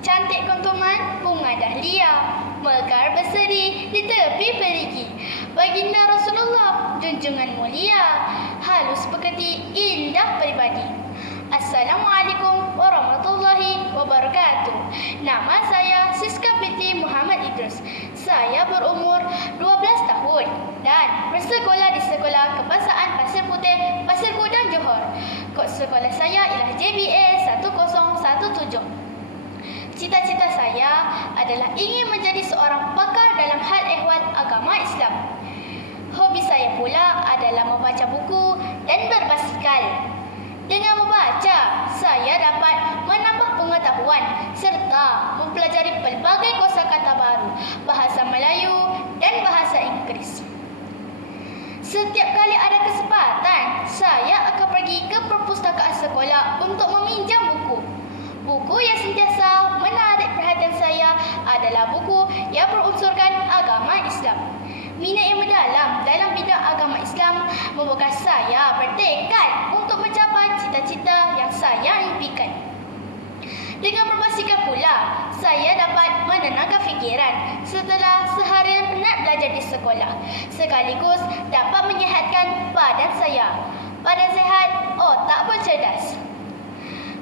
Cantik kontuman bunga dahlia, mekar berseri di tepi perigi. Baginda Rasulullah, junjungan mulia, halus pekerti, indah peribadi. Assalamualaikum warahmatullahi wabarakatuh. Nama saya Siska binti Muhammad Idrus. Saya berumur 12 tahun dan bersekolah di Sekolah Kebangsaan Pasir Putih, Pasir Gudang, Johor. Kod sekolah saya ialah JBA 1017. Cita-cita saya adalah ingin menjadi seorang pakar dalam hal ehwal agama Islam. Hobi saya pula adalah membaca buku dan berbasikal. Dengan membaca, saya dapat menambah pengetahuan serta mempelajari pelbagai kosakata baru, bahasa Melayu dan bahasa Inggeris. Setiap kali ada kesempatan, saya akan pergi ke perpustakaan sekolah untuk meminjam buku. Buku yang sentiasa menarik perhatian saya adalah buku yang berunsurkan agama Islam. Minat yang mendalam dalam bidang agama Islam membuatkan saya bertekad untuk mencapai cita-cita yang saya impikan. Dengan berbasikal pula, saya dapat menenangkan fikiran setelah seharian penat belajar di sekolah, sekaligus dapat menyihatkan badan saya. Badan sehat, otak pun cerdas.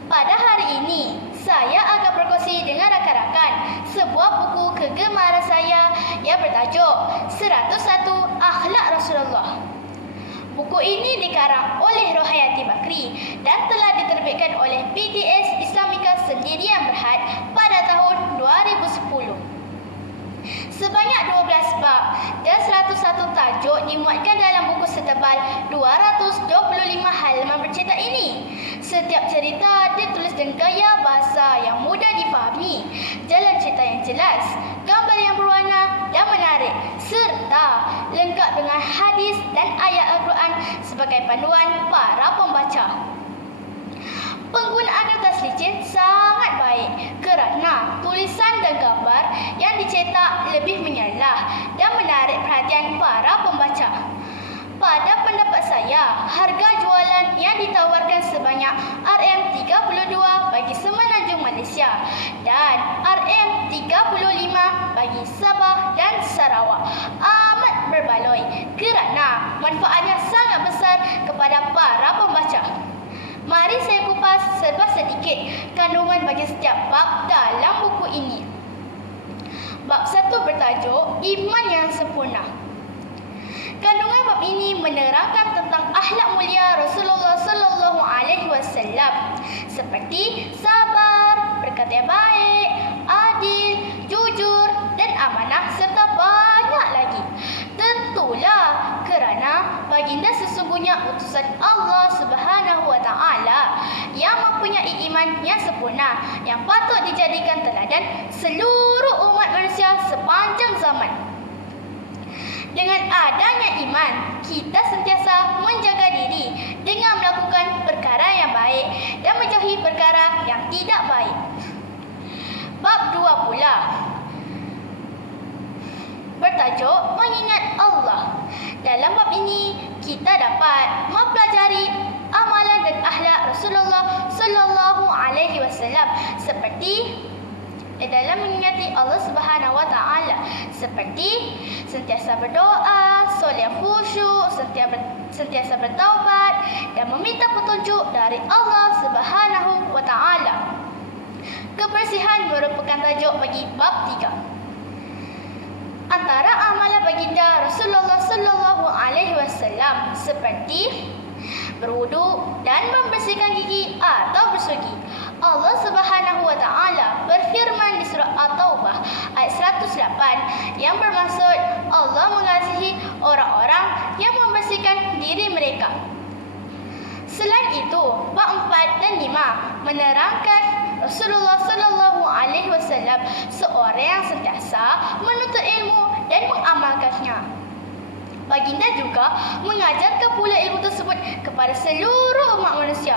Pada hari ini, saya akan berkongsi dengan rakan-rakan sebuah buku kegemaran saya yang bertajuk 101 Akhlak Rasulullah. Buku ini dikarang oleh Rohayati Bakri dan telah diterbitkan oleh PTS Islamika Sendirian Berhad pada tahun 2010. Sebanyak 12 bab dan 101 tajuk dimuatkan dalam buku setebal 225 halaman bercetak ini. Setiap cerita ditulis dengan gaya bahasa yang mudah difahami, jalan cerita yang jelas, gambar yang berwarna dan menarik, serta lengkap dengan hadis dan ayat Al-Quran sebagai panduan para pembaca. Penggunaan kertas licin sangat baik kerana tulisan dan gambar yang dicetak lebih menyalah dan menarik perhatian para pembaca. Pada pendapat saya, harga jualan yang ditawarkan sebanyak RM32 bagi Semenanjung Malaysia dan RM35 bagi Sabah dan Sarawak amat berbaloi kerana manfaatnya sangat besar kepada para pembaca. Mari saya kupas serba sedikit kandungan bagi setiap bab dalam buku ini. Bab 1 bertajuk Iman yang Sempurna. Kandungan bab ini menerangkan tentang akhlak mulia Rasulullah sallallahu alaihi wasallam seperti sabar, berkata yang baik, adil, jujur dan amanah serta banyak lagi. Tentulah kerana baginda sesungguhnya utusan Allah Subhanahu wa taala yang mempunyai iman yang sempurna yang patut dijadikan teladan seluruh umat manusia sepanjang zaman. Dengan adanya iman, kita sentiasa menjaga diri dengan melakukan perkara yang baik dan menjauhi perkara yang tidak baik. Bab 2 pula bertajuk Mengingat Allah. Dalam bab ini, kita dapat mempelajari amalan dan akhlak Rasulullah sallallahu alaihi wasallam seperti dalam mengingati Allah Subhanahu wa taala, seperti sentiasa berdoa, solat khusyuk, sentiasa bertaubat dan meminta petunjuk dari Allah Subhanahu wa taala. Kebersihan merupakan tajuk bagi bab 3. Antara amalan baginda Rasulullah sallallahu alaihi wasallam seperti berwuduk dan membersihkan gigi atau bersuci. Allah Subhanahu wa taala berfirman di surah At-Taubah ayat 108 yang bermaksud Allah mengasihi orang-orang yang membersihkan diri mereka. Selain itu, bab 4 dan 5 menerangkan Rasulullah sallallahu alaihi wasallam seorang yang sentiasa menuntut ilmu dan mengamalkannya. Baginda juga mengajarkan pula ilmu tersebut kepada seluruh umat manusia.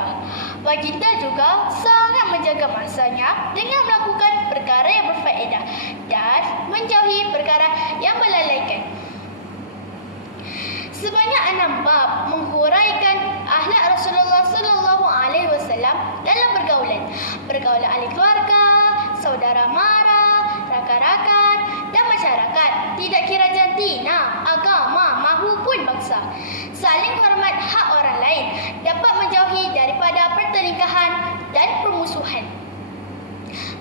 Baginda juga sangat menjaga masanya dengan melakukan perkara yang berfaedah dan menjauhi perkara yang melalaikan. Sebanyak 6 bab menghuraikan akhlak Rasulullah sallallahu alaihi wasallam dalam pergaulan ahli keluarga, saudara mara, rakan-rakan dan masyarakat, tidak kira jantina, agama mahupun bangsa. Saling hormat hak orang lain dapat menjauhi daripada pertelingkahan dan permusuhan.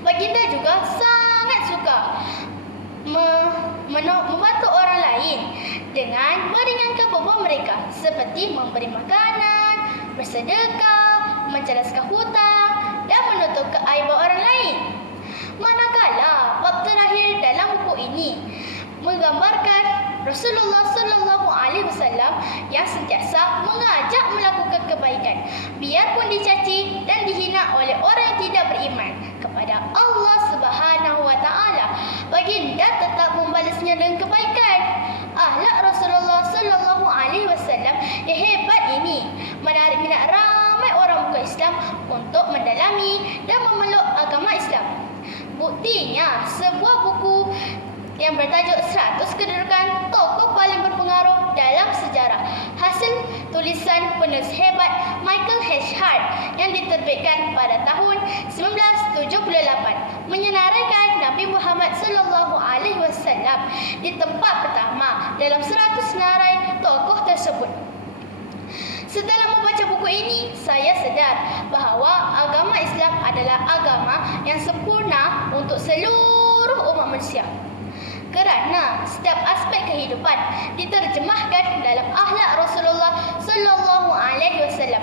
Baginda juga sangat suka membantu orang lain dengan meringankan beban mereka seperti memberi makanan, bersedekah, menjelaskan hutang dan menutup keaiban orang lain. Manakala bab terakhir dalam buku ini menggambarkan Rasulullah sallallahu alaihi wasallam yang sentiasa mengajak melakukan kebaikan biarpun dicaci dan dihina oleh orang yang tidak beriman kepada Allah Subhanahu wa taala. Baginda tetap membalasnya dengan kebaikan. Akhlak Rasulullah sallallahu alaihi wasallam yang hebat ini menarik minat ramai orang bukan Islam untuk mendalami dan memeluk agama Islam. Buktinya, sebuah buku yang bertajuk 100 Kedudukan Tokoh Paling Berpengaruh dalam Sejarah hasil tulisan penulis hebat Michael H. Hart yang diterbitkan pada tahun 1978 menyenaraikan Nabi Muhammad sallallahu alaihi wasallam di tempat pertama dalam 100 senarai tokoh tersebut. Setelah membaca buku ini, saya sedar bahawa agama Islam adalah agama yang sempurna untuk seluruh umat manusia. Kerana setiap aspek kehidupan diterjemahkan dalam akhlak Rasulullah sallallahu alaihi wasallam.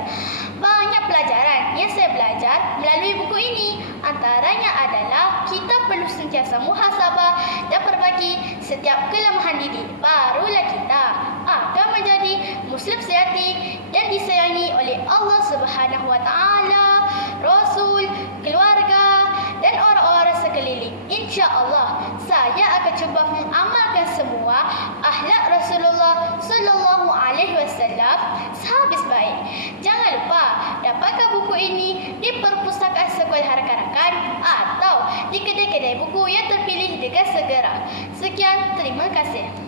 Banyak pelajaran yang saya belajar melalui buku ini. Antaranya adalah kita perlu sentiasa muhasabah dan berbagi setiap kelemahan diri. Barulah kita akan menjadi Muslim sejati dan disayangi oleh Allah Subhanahu wa taala, Rasul, keluarga dan orang-orang sekeliling. Insya-Allah saya akan cuba mengamalkan semua akhlak Rasulullah sallallahu alaihi wasallam sehabis baik. Jangan lupa dapatkan buku ini di perpustakaan sekolah rakan-rakan atau di kedai-kedai buku yang terpilih dengan segera. Sekian, terima kasih.